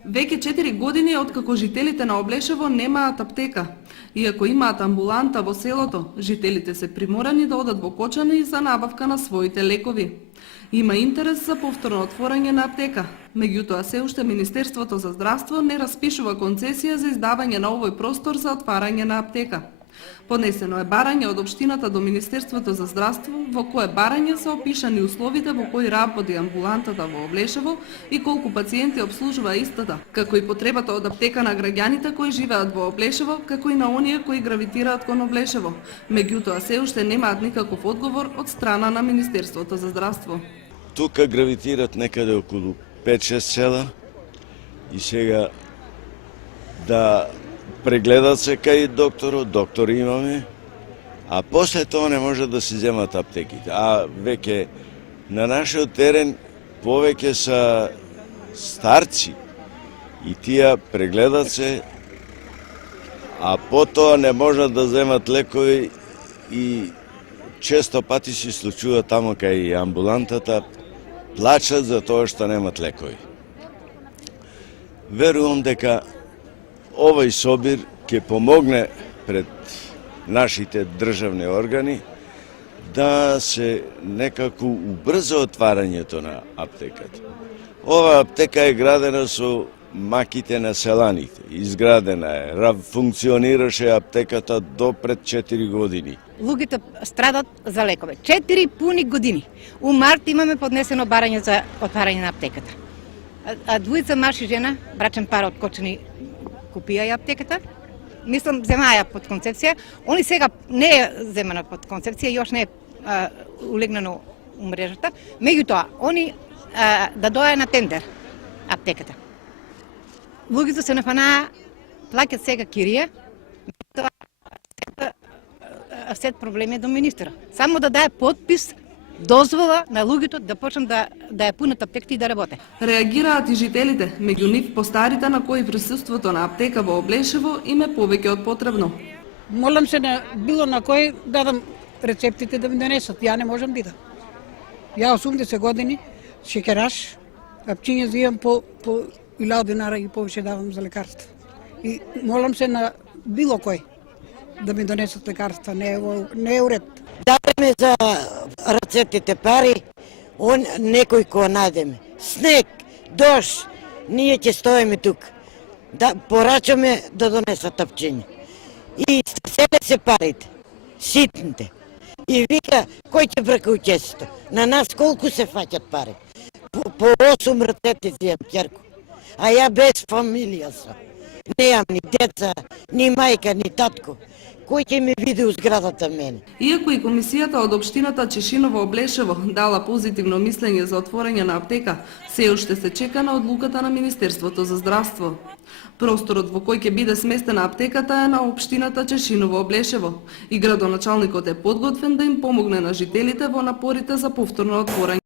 Веќе 4 години откако жителите на Облешево немаат аптека. Иако имаат амбуланта во селото, жителите се приморани да одат во Кочани за набавка на своите лекови. Има интерес за повторно отворање на аптека. Меѓутоа, се уште Министерството за здравство не распишува концесија за издавање на овој простор за отварање на аптека. Поднесено е барање од општината до Министерството за здравство, во кое барање се опишани условите во кои работи амбулантата во Облешево и колку пациенти обслужува истата, како и потребата од аптека на граѓаните кои живеат во Облешево, како и на оние кои гравитираат кон Облешево. Меѓутоа, се уште немаат никаков одговор од страна на Министерството за здравство. Тука гравитират некаде околу 5-6 села и сега да прегледат се кај доктор имаме, а после тоа не може да си земат аптеките. А веќе на нашиот терен повеќе са старци и тие прегледат се, а потоа не можат да земат лекови и често пати се случува тамо кај амбулантата, плачат за тоа што немат лекови. Верувам дека овој собир ќе помогне пред нашите државни органи да се некако убрза отварањето на аптеката. Ова аптека е градена со маките на селаните. Изградена е, функционираше аптеката до пред 4 години. Луѓето страдат за лекове. 4 пуни години. У март имаме поднесено барање за отварање на аптеката. А двојца маж и жена, брачен пар од Кочани, купија ја аптеката. Мислам, земаа ја под концепција. Они сега не е земана под концепција, још не е улегнано у мрежата. Меѓутоа, они да доја на тендер аптеката. Луѓето се нафанаа, плаќат сега кирија, сет проблеми до министра. Само да даде подпис, дозвола на луѓето да почнат да ја пунат аптеките и да работе. Реагираат и жителите, меѓу нив постарите на кои присуството на аптека во Облешево им е повеќе од потребно. Молам се на било на кој дадам рецептите да ми донесат. Ја не можам да идам. Ја 80 години, шекераш, апчиња зијам по 1000 динара и повеќе давам за лекарства. И молам се на било кој да ми донесат лекарства, не е уред. Дадеме за рацетите пари, некој кој најдеме. Снег, дожд, ние ќе стоиме тук. Да порачаме да донесат апчиња. И селе се парите, ситните. И вика, кој ќе брка учесто? На нас колку се фаќат пари? По 8 рацети зијам ќерко. А ја без фамилија сам. Неам ни деца, ни мајка, ни татко. Кој ќе ми види у зградата мене? Иако и комисијата од општината Чешиново Облешево дала позитивно мислење за отворање на аптека, се уште се чека на одлуката на Министерството за здравство. Просторот во кој ќе биде сместена аптеката е на општината Чешиново Облешево и градоначалникот е подготвен да им помогне на жителите во напорите за повторно отворање